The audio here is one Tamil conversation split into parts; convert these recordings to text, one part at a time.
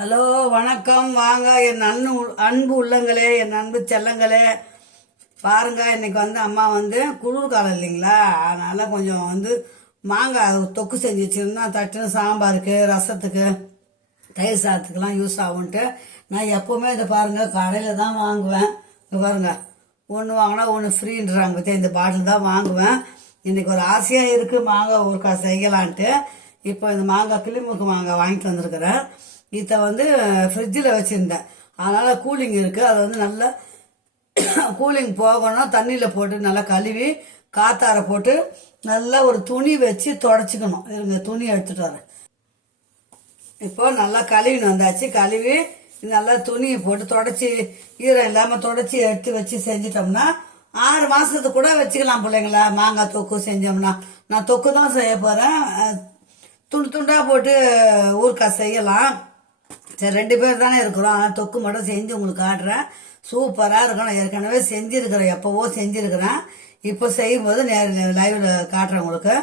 ஹலோ, வணக்கம். வாங்க என் அன்பு உள்ளங்களே, என் அன்பு செல்லங்களே. பாருங்க, இன்னைக்கு அம்மா குளிர் காலம் இல்லைங்களா, அதனால கொஞ்சம் மாங்காய் தொக்கு செஞ்சு வச்சிருந்தா தட்டுன்னு சாம்பாருக்கு, ரசத்துக்கு, தயிர் சாதத்துக்கெல்லாம் யூஸ் ஆகும்ன்ட்டு நான் எப்போவுமே இதை பாருங்க கடையில் தான் வாங்குவேன். பாருங்க, ஒன்று வாங்கினா ஒன்று ஃப்ரீன்றாங்க பற்றி இந்த பாட்டில் தான் வாங்குவேன். இன்னைக்கு ஒரு ஆசையாக இருக்குது மாங்காய் ஊறுக்கா செய்யலான்ட்டு. இப்போ இந்த மாங்காய் கிளிமுக்கு மாங்காய் வாங்கிட்டு வந்திருக்கிறேன். இதை ஃப்ரிட்ஜில் வச்சுருந்தேன், அதனால் கூலிங் இருக்குது. அதை நல்லா கூலிங் போகணும். தண்ணியில் போட்டு நல்லா கழுவி காத்தார போட்டு நல்லா ஒரு துணி வச்சு தொடச்சிக்கணும். இருங்க, துணி எடுத்துகிட்டு வரேன். இப்போ நல்லா கழுவின்னு வந்தாச்சு. கழுவி நல்லா துணியை போட்டு தொடச்சி ஈரம் இல்லாமல் தொடச்சி எடுத்து வச்சு செஞ்சிட்டோம்னா 6 மாதத்துக்கு கூட வச்சுக்கலாம் பிள்ளைங்களா. மாங்காய் தொக்கு செஞ்சோம்னா, நான் தொக்கு தான் செய்ய போகிறேன். துண்டு துண்டாக போட்டு ஊறுக்காய் செய்யலாம். சரி, 2 பேர் தானே இருக்கிறோம், ஆனால் தொக்கு மட்டும் செஞ்சு உங்களுக்கு காட்டுறேன். சூப்பராக இருக்கும். நான் ஏற்கனவே செஞ்சுருக்கிறேன், எப்போவோ செஞ்சுருக்கிறேன். இப்போ செய்யும்போது லைவ்ல காட்டுறேன் உங்களுக்கு.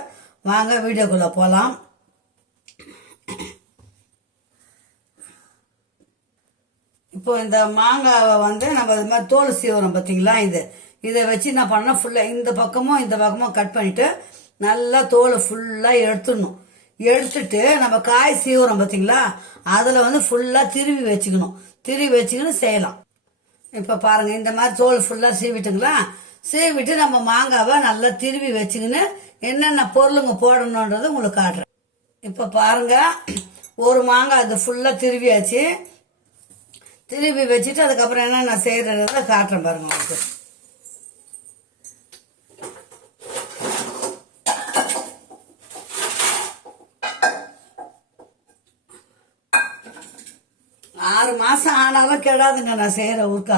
வாங்க வீடியோக்குள்ளே போகலாம். இப்போ இந்த மாங்காவை நம்ம இது மாதிரி தோல் சீவுறோம் பார்த்தீங்களா, இதை வச்சு என்ன பண்ணணும், ஃபுல்லாக இந்த பக்கமும் கட் பண்ணிவிட்டு நல்லா தோலை ஃபுல்லாக எடுத்துடணும். எடுத்துட்டு நம்ம காய் சீவுறோம் பார்த்தீங்களா, அதில் ஃபுல்லாக திருவி வச்சுக்கணும் செய்யலாம். இப்போ பாருங்கள், இந்த மாதிரி தோல் ஃபுல்லாக சீவிட்டுங்களா, சீவிட்டு நம்ம மாங்காவை நல்லா திருவி வச்சுக்கின்னு என்னென்ன பொருளுங்க போடணுன்றது உங்களுக்கு காட்டுறேன். இப்போ பாருங்கள், ஒரு மாங்காய் அது ஃபுல்லாக திருவியாச்சு. திருவி வச்சுட்டு அதுக்கப்புறம் என்னென்ன செய்யறத காட்டுறேன் பாருங்க உங்களுக்கு. ஆறு மாசம் ஆனாலும் கெடாதுங்க நான் செய்யற ஊறுக்கா.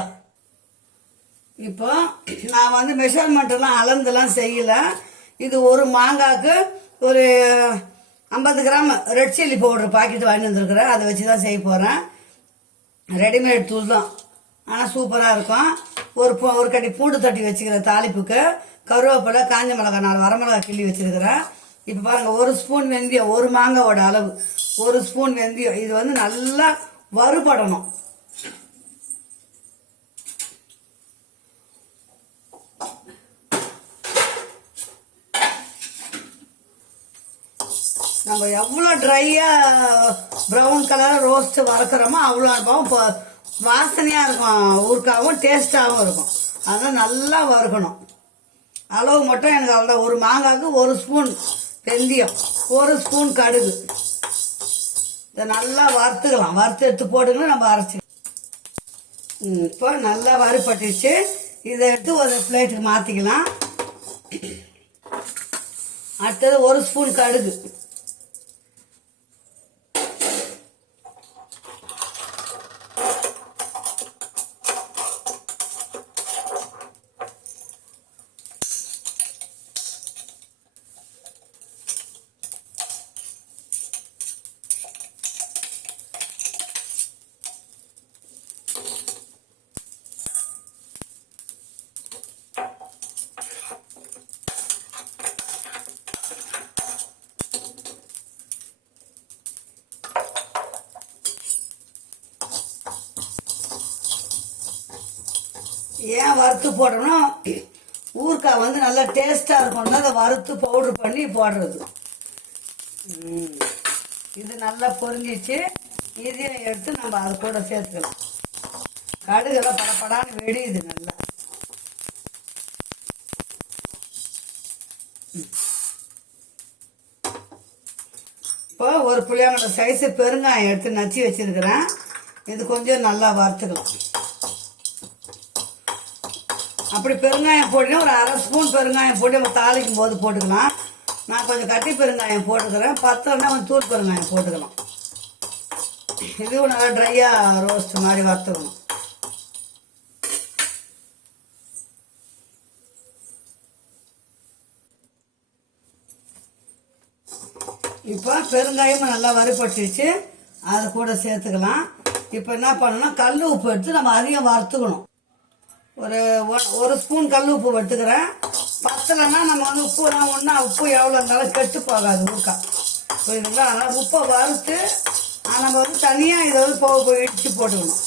இப்போ நான் மெஷர்மெண்ட் எல்லாம் அளந்துலாம் செய்யல. இது ஒரு மாங்காய்க்கு ஒரு 50 gram red chilli powder packet வாங்கி வந்துருக்குறேன். அதை வச்சு தான் செய்ய போறேன். ரெடிமேட் தூள் தான், ஆனால் சூப்பராக இருக்கும். ஒரு கட்டி பூண்டு தட்டி வச்சுக்கிறேன் தாளிப்புக்கு. கருவேப்பிலை, காஞ்ச மிளகாய், 4 வரமிளகாய் கிள்ளி வச்சிருக்கிறேன். இப்போ பாருங்க, 1 ஸ்பூன் வெந்தயம், ஒரு மாங்காவோட அளவு 1 ஸ்பூன் வெந்தயம். இது நல்லா வறுபடணும். நம்ம எவ்வளோ ட்ரையாக ப்ரௌன் கலர் ரோஸ்ட் வறுக்கிறோமோ அவ்வளோ இருக்கும். வாசனையாக இருக்கும், ஊறுக்காவும் டேஸ்டாகவும் இருக்கும். அதனால் நல்லா வறுக்கணும். அளவு மட்டும் எனக்கு அவ்வளோ. ஒரு மாங்காய்க்கு 1 ஸ்பூன் வெந்தயம், 1 ஸ்பூன் கடுகு. இதை நல்லா வறுத்துக்கலாம். வறுத்து எடுத்து போட்டுக்கணும், நம்ம அரைச்சி. இப்போ நல்லா வறுபட்டுச்சு. இதை எடுத்து ஒரு பிளேட்டுக்கு மாற்றிக்கலாம். அடுத்தது 1 ஸ்பூன் கடுகு, ஏன் வறுத்து போடணும், ஊறுக்காய் நல்லா டேஸ்டாக இருக்கும்னா அதை வறுத்து பவுடர் பண்ணி போடுறது. இது நல்லா பொரிஞ்சிச்சு. இதையும் எடுத்து நம்ம அது கூட சேர்த்துக்கலாம். கடுகெல்லாம் படப்படான்னு வெடியுது நல்லா. இப்போ ஒரு புளியாங்கடை சைஸு பெருங்காயம் எடுத்து நச்சு வச்சிருக்கிறேன். இது கொஞ்சம் நல்லா வறுத்துக்கலாம். அப்படி பெருங்காயம் போட்டினா ஒரு 1/2 ஸ்பூன் பெருங்காயம் போட்டு நம்ம தாளிக்கும் போது போட்டுக்கலாம். நான் கொஞ்சம் கட்டி பெருங்காயம் போட்டுக்கிறேன். 10 தூள் பெருங்காயம் போட்டுக்கலாம். இதுவும் நல்லா ட்ரையாக ரோஸ்ட் மாதிரி வறுத்துக்கணும். இப்போ பெருங்காயமும் நல்லா வறுபட்டுச்சு, அதை கூட சேர்த்துக்கலாம். இப்போ என்ன பண்ணணும், கல் உப்பு எடுத்து நம்ம அதிகம் வறுத்துக்கணும். ஒரு ஸ்பூன் கல் உப்பு எடுத்துக்கிறேன். பத்தலைன்னா நம்ம உப்பு எவ்வளோ இருந்தாலும் கெட்டு போகாது ஊறுக்காய், புரியுதுங்களா. அதனால் உப்பை வறுத்து நம்ம வந்து தனியாக இதை வந்து இடித்து போட்டுக்கணும்.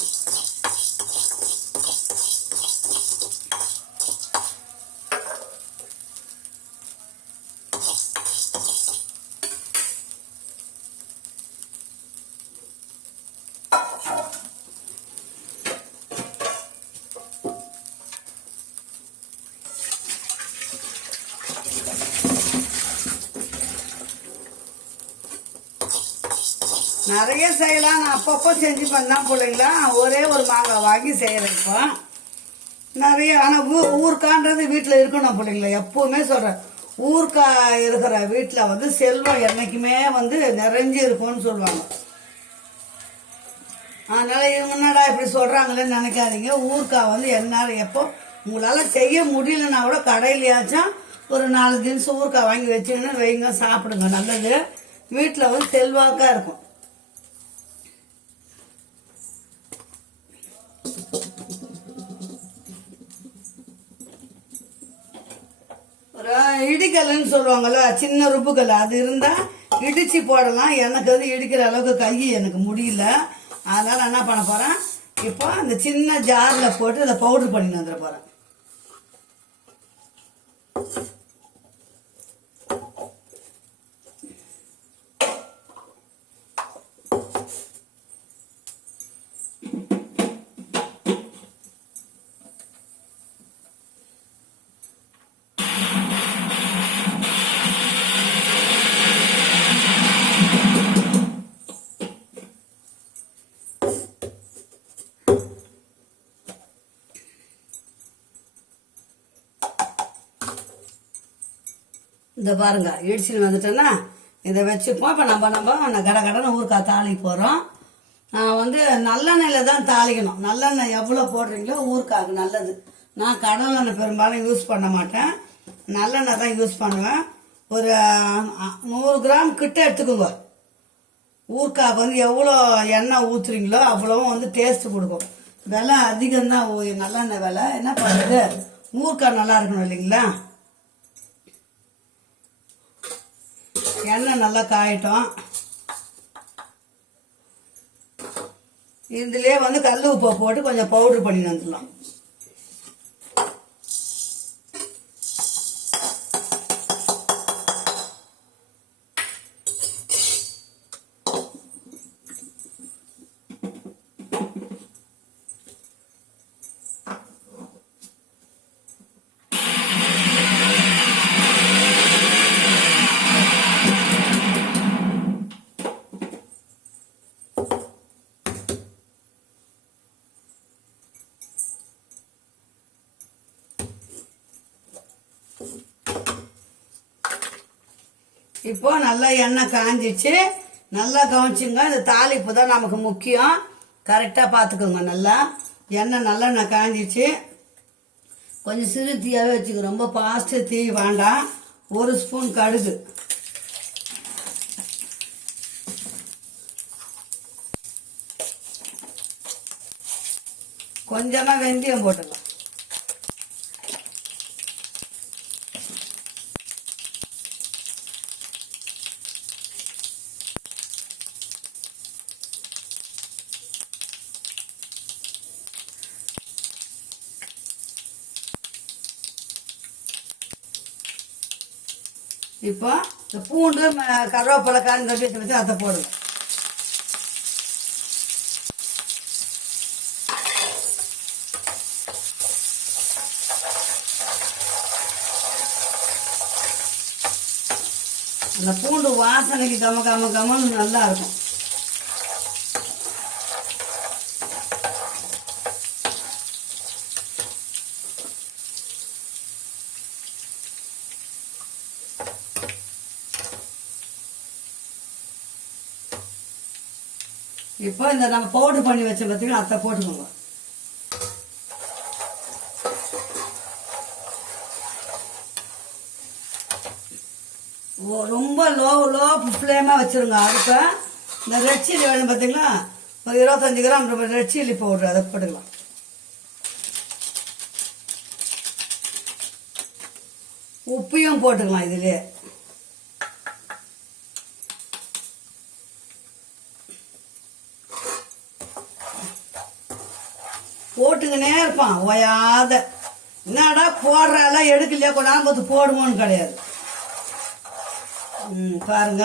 நிறைய செய்யலாம். நான் அப்பப்போ செஞ்சு பண்ணால் பிள்ளைங்களா ஒரே ஒரு மாங்காய் வாங்கி செய்கிறேன். இப்போ நிறைய ஆனால் ஊர்க்கான்றது வீட்டில் இருக்கணும் பிள்ளைங்களா. எப்போவுமே சொல்கிறேன், ஊர்க்காய் இருக்கிற வீட்டில் வந்து செல்வம் என்றைக்குமே வந்து நிறைஞ்சு இருக்கும்னு சொல்லுவாங்க. அதனால் இவங்க என்னடா இப்படி சொல்கிறாங்களேன்னு நினைக்காதீங்க. ஊர்க்காய் வந்து எந்நேரம் எப்போ உங்களால் செய்ய முடியலன்னா கூட கடையிலையாச்சும் ஒரு 4 தினசு ஊர்க்காய் வாங்கி வச்சுங்கன்னு வைங்க, சாப்பிடுங்க. நல்லது, வீட்டில் வந்து செல்வாக்காக இருக்கும். ஒரு இடிக்கல்லுன்னு சொல்லுவாங்கள்ல, சின்ன ருப்புக்கல், அது இருந்தால் இடித்து போடலாம். எனக்கு வந்து இடிக்கிற அளவுக்கு கை எனக்கு முடியல. அதனால் என்ன பண்ண போகிறேன், இப்போ அந்த சின்ன ஜாரில் போட்டு அதை பவுட்ரு பண்ணி வந்துட போகிறேன். இந்த பாருங்க, இடிச்சுன்னு வந்துட்டேன்னா இதை வச்சுப்போம். இப்போ நம்ம கடன்னு ஊறுக்காய் தாளிக்க போகிறோம். நான் வந்து நல்லெண்ணெயில் தான் தாளிக்கணும். நல்லெண்ணெய் எவ்வளோ போடுறீங்களோ ஊறுக்காய்க்கு நல்லது. நான் கடலெண்ணெய் பெரும்பாலும் யூஸ் பண்ண மாட்டேன், நல்லெண்ணெய் தான் யூஸ் பண்ணுவேன். ஒரு 100 கிராம் கிட்ட எடுத்துக்கோங்க. ஊறுக்காய்க்கு வந்து எவ்வளோ எண்ணெய் ஊற்றுறீங்களோ அவ்வளோவும் வந்து டேஸ்ட்டு கொடுக்கும். விலை அதிகம்தான் நல்லெண்ணெய் விலை. என்ன பண்ணுறது, ஊறுக்காய் நல்லா இருக்கணும் இல்லைங்களா. எண்ணெய் நல்லா காயட்டும். இதுலேயே வந்து கல் உப்பை போட்டு கொஞ்சம் பவுட்ரு பண்ணி வந்துடலாம். இப்போ நல்லா எண்ணெய் காஞ்சிச்சு. நல்லா கவனிச்சுங்க, இந்த தாளிப்பு தான் நமக்கு முக்கியம். கரெக்டாக பார்த்துக்கோங்க. நல்லா எண்ணெய் நல்லெண்ணெய் காஞ்சிச்சு. கொஞ்சம் சிறு தீயாகவே வச்சுக்க, ரொம்ப ஃபாஸ்ட்டு தீ வேண்டாம். 1 ஸ்பூன் கடுகு, கொஞ்சமாக வெந்தயம் போட்டுக்கலாம். இப்போ இந்த பூண்டு கருவேப்பிலை காஞ்சி வச்சு அதை போடுங்க. அந்த பூண்டு வாசனைக்கு கமன்னு நல்லா இருக்கும். இப்போ இந்த நம்ம பவுடர் பண்ணி வச்ச பார்த்தீங்கன்னா அதை போட்டுக்கோங்க. ரொம்ப லோ ஃப்ளேமாக வச்சுருங்க அடுப்பை. இந்த ரெட் சில்லி வேணும் பார்த்தீங்களா, ஒரு 25 கிராம் ரெட் சில்லி பவுடர் அதை போட்டுக்கலாம். உப்பையும் போட்டுக்கலாம் இதுலேயே. போட்டுக்கினே இருப்பான் ஓயாத. என்னடா போடுறால எடுக்கலையா கொண்டாந்து பார்த்து போடுவோன்னு கிடையாது. பாருங்க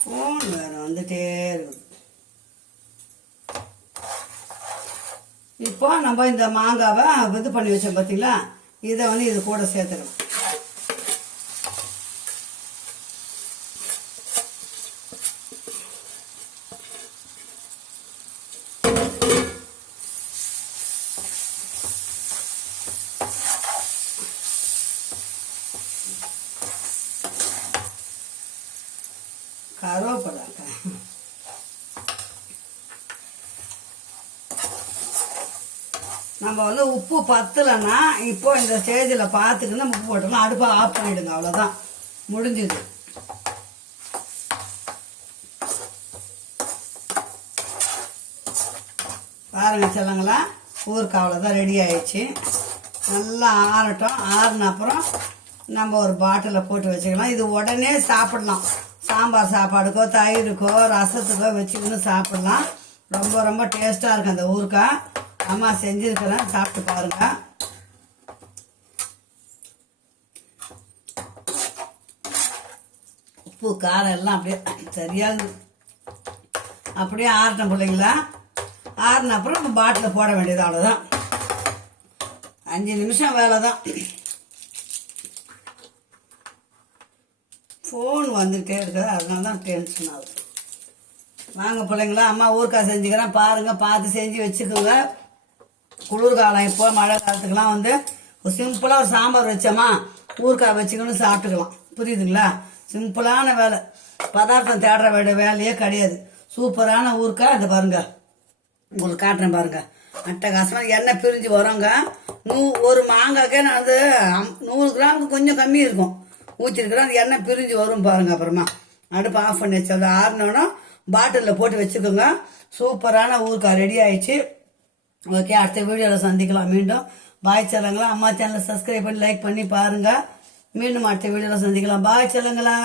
ஃபோன் வேறு வந்துட்டே இருக்குது. இப்போ நம்ம இந்த மாங்காவை இது பண்ணி வச்சோம் பார்த்தீங்களா, இதை வந்து இது கூட சேர்த்துக்கலாம். கருவேப்பிலை நம்ம வந்து உப்பு பத்தலைன்னா இப்போ இந்த ஸ்டேஜில் பார்த்துக்கிட்டு உப்பு போட்டுக்கலாம். அடுப்பை ஆஃப் பண்ணிவிடுங்க, அவ்வளோதான், முடிஞ்சுது. பாருங்க செல்லங்களா, ஊருக்கு அவ்வளோதான் ரெடி ஆயிடுச்சு. நல்லா ஆறட்டும். ஆறின அப்புறம் நம்ம ஒரு பாட்டிலில் போட்டு வச்சுக்கலாம். இது உடனே சாப்பிடலாம். சாம்பார் சாப்பாடுக்கோ தயிருக்கோ ரசத்துக்கோ வச்சுக்கின்னு சாப்பிடலாம். ரொம்ப ரொம்ப டேஸ்ட்டாக இருக்கும் அந்த ஊறுக்காய். அம்மா செஞ்சுருக்கிறேன், சாப்பிட்டு பாருங்க. உப்பு காரம் எல்லாம் அப்படியே சரியாக அப்படியே ஆறட்டும் பிள்ளைங்களா. ஆறின அப்புறம் நம்ம பாட்டில் போட வேண்டியது, அவ்வளோதான். 5 நிமிஷம் வேலை தான். ஃபோன் வந்துகிட்டே இருக்குது, அதனால தான் டென்ஷன் ஆகுது. வாங்க பிள்ளைங்களா, அம்மா ஊறுக்காய் செஞ்சுக்கிறேன் பாருங்கள், பார்த்து செஞ்சு வச்சுக்கோங்க. குளிர்காலம் இப்போ மழை காலத்துக்கெல்லாம் வந்து ஒரு சிம்பிளாக ஒரு சாம்பார் வச்சோமா ஊறுக்காய் வச்சுக்கணும் சாப்பிட்டுக்கலாம். புரியுதுங்களா? சிம்பிளான வேலை, பதார்த்தம் தேடுற வேலையே கிடையாது. சூப்பரான ஊறுக்காய். அது பாருங்க, உங்களுக்கு காட்டுறேன் பாருங்க, அட்டகாசமாக எண்ணெய் பிரிஞ்சு வரோங்க. ஒரு மாங்காய்க்கே நான் வந்து 100 கிராமுக்கு கொஞ்சம் கம்மி இருக்கும் ஊற்றிருக்கிறேன். அந்த எண்ணெய் பிரிஞ்சு வரும் பாருங்க. அப்புறமா அடுப்பு ஆஃப் பண்ணி வச்சு அதை ஆறினோன்னா பாட்டிலில் போட்டு வச்சுக்கோங்க. சூப்பரான ஊறுக்காய் ரெடி ஆயிடுச்சு. ஓகே, அடுத்த வீடியோவில் சந்திக்கலாம் மீண்டும். பாய் செல்லங்களா. அம்மா சேனலை சப்ஸ்கிரைப் பண்ணி லைக் பண்ணி பாருங்கள். மீண்டும் அடுத்த வீடியோவில் சந்திக்கலாம். பாய் செல்லங்களா.